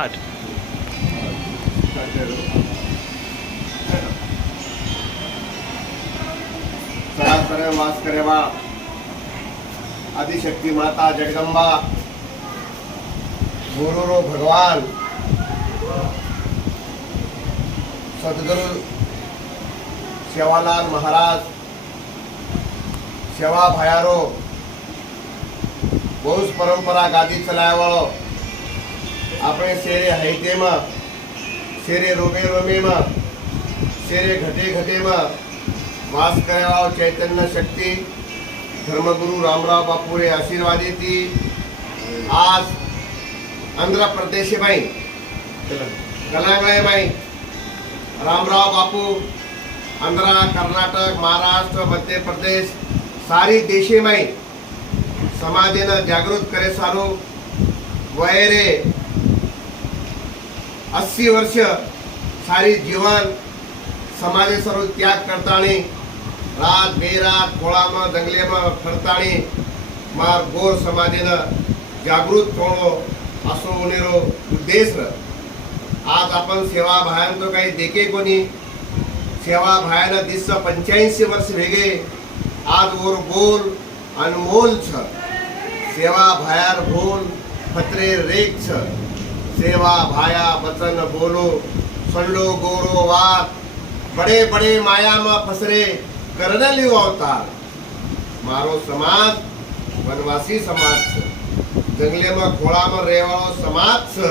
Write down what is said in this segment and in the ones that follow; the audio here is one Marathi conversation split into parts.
स्टार्ट. सरासर वास करेवा आदिशक्ति माता जगदम्बा गुरु भगवान सदगुरु सेवालाल महाराज सेवा भायारो वंश परंपरा गादी चलावळो આપણે શેરે હાઈટેમાં શેરે રોમે રોમેમાં શેરે ઘટે ઘટેમાં વાસ કર્યા ચૈતન્ય શક્તિ ધર્મગુરુ રામરાવ બાપુએ આશીર્વાદેથી आज आंध्र प्रदेश में कलागळे में रामराव बापू आंध्र कर्नाटक महाराष्ट्र मध्य प्रदेश सारी देशे में समाजेने जागृत करे सारू वयरे 80 वर्ष सारी जीवन समाजे सर्व त्याग करतानी रात बेरात खोळामा जंगलेमा फरतानी मार गोर समाजेने जागृत करणो असो उनेरो उद्देश. आज आपण सेवा भायान तो काही देखे कोणी सेवा भायानं 85 वर्ष वेगे आज ओर बोल अनमोल छ सेवा भायार बोल फत्रे रेख छ सेवा भाया बचन बोलो संडो गोरो वात बड़े बड़े माया में फसरे करने लियो अवतार मारो समाज वनवासी समाज छ जंगले में खोळा में रेवाळो समाज छ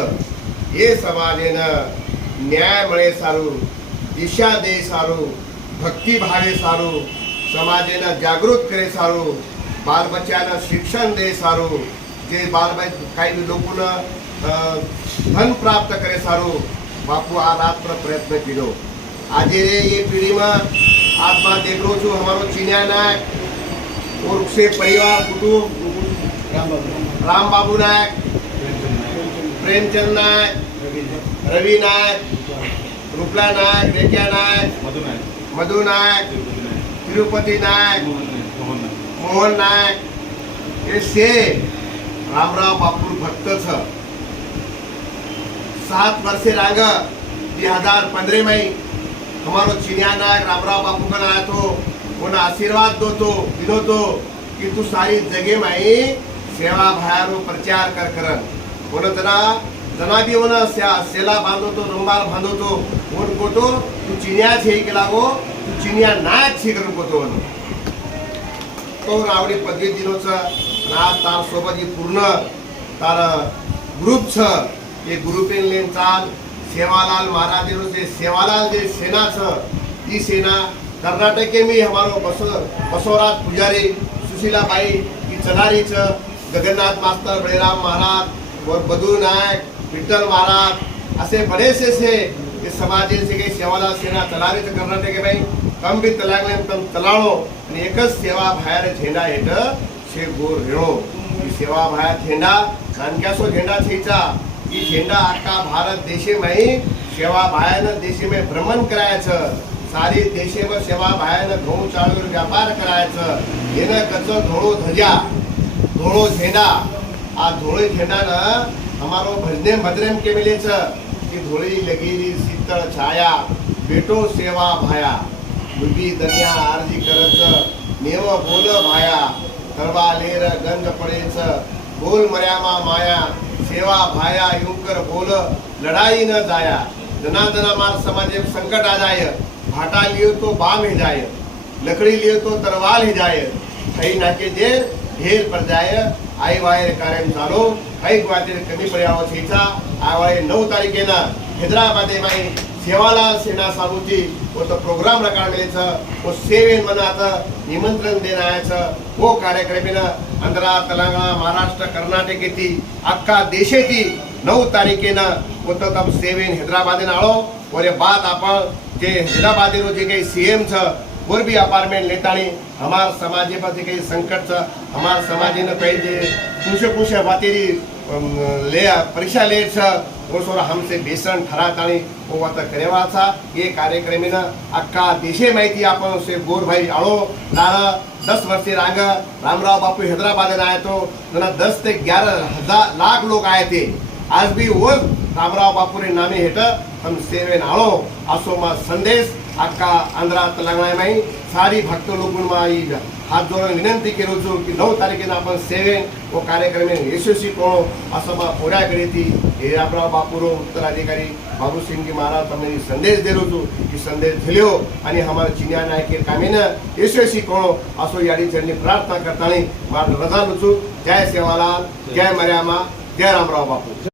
ये समाजे न न्याय मळे सारू दिशा दे सारू भक्ति भावे सारू समाजे न जागृत करे सारू बाल बच्चा न शिक्षण दे सारू जे बाल काही लोकोना धन प्राप्त करे सारू बापू आ रात्र प्रयत्न किलो. आज ये पीढ़ी में आज मैं देख रो छू हमारो चिन्या नायक और से परिवार कुटुंब राम बाबू नायक प्रेमचंद नायक रवि नायक रुपला नायक रेख्या नायक मधु नायक तिरुपति नायक मोहन नायक ये से रामराव बापू भक्त छ 7 वर्षे रांग 2015 में हमारो चिन्या नायक रामराव बापू का आया तो उन्हें आशीर्वाद दो तो दिनो तो कि तू सारी जगह में सेवा भायारो प्रचार कर करन उन्हें जना भी उन्हें सेला बांधो तो रुमाल बांधो तो उनको तो तू चिन्या छे के लागो तू चिन्या नायक छे करू को तो आवडी पदवी दिनो छ आज तार सोबत पूर्ण तार ग्रुप छ ये ग्रुपेन लेन चाल सेवालाल महाराज से सेवालाल जे सेना छ ई सेना कर्नाटक के में हमारो बसवराज पुजारी सुशीला बाई की चलारी छ जगन्नाथ मास्टर बड़ेराम महाराज और बधू नायक विठ्ठल महाराज ऐसे बड़े से ये समाज से के सेवालाल सेना चलारी छ कर्नाटक के भाई कम भी तलागले तम तलाणो आणि एकच सेवा भायर झेंडा हेठ शे गोर रेणो ई सेवा भायर झेंडा नानक्यासो झेंडा छेचा ई झेंडा आखा भारत देशे में सेवा भायन देशे में भ्रमण करायचं सारी देशे में सेवा भायन घोळ चाळूर व्यापार करायचं येणं कच्चं धोळो ध्वजा धोळो झेंडा आ धोळे झेंडा न हमारो भजने भद्रेम के मिले छ की धोळी लगेली शीतळ छाया बेटो सेवा भाया मुगी दनिया आरजी करच नेव बोल भाया तरवा लेर गंज पडेच बोल मर्यामा माया सेवा भाया युकर बोल लड़ाई न जाया जना जना मार समाजे संकट आ जाए भाटा लियो तो बाम ही जाए लकड़ी लियो तो तरवाल ही जाए थई नाके जे ढेर पर जाए आई वायर कार्यम चालो कई वाते कमी पर्यावो छीचा आवाळे 9 तारीखेना हैदराबादे में सेवालाल सेना साबूती वो तो प्रोग्राम रखाडले छ वो सेवेन मना आता निमंत्रण देना आहे छ वो कार्यक्रम आंध्र तेलंगणा महाराष्ट्र कर्नाटक येती अख्खा देशेती 9 तारीखेना वो तो तब सेवेन हैदराबाद आळो और ये बात आपण जे हैदराबाद रो जे काही सीएम छ और भी अपार्टमेंट लेतानी हमार समाजे पर जे काही संकट छ हमार समाजे ने कई जे पूछे बातेरी ले परीक्षा ले छ वो सोरा हमसे बेसन ठरातानी वो आता करेवा था ये कार्यक्रम में अक्का देशे माहिती आपण से गोर भाई आळो नारा 10 वर्षे रांग रामराव बापू हैदराबाद में आए तो 10 से 11 लाख लोग आए थे. आज भी वो रामराव बापूरे नामे हेठ हम सेवेन आळो असो मा संदेश आखा आंध्रा तेलंगणामाई सारी भक्त लोकांना हात जोडून विनंती केलो छू की 9 तारखेला आपण सेवेन व कार्यक्रम यशस्वी करो असं मा पोऱ्याकडे ती हे रामराव बापूरो उत्तराधिकारी बाबू सिंह महाराज તમને संदेश देलो छू की संदेश झेल्यो आणि हमारा चिन्या नायके कामेन यशस्वी करो असो याडी चरणी प्रार्थना करतानी मार रजा लो छू जय सेवालाल जय मर्यामा जय रामराव बापू।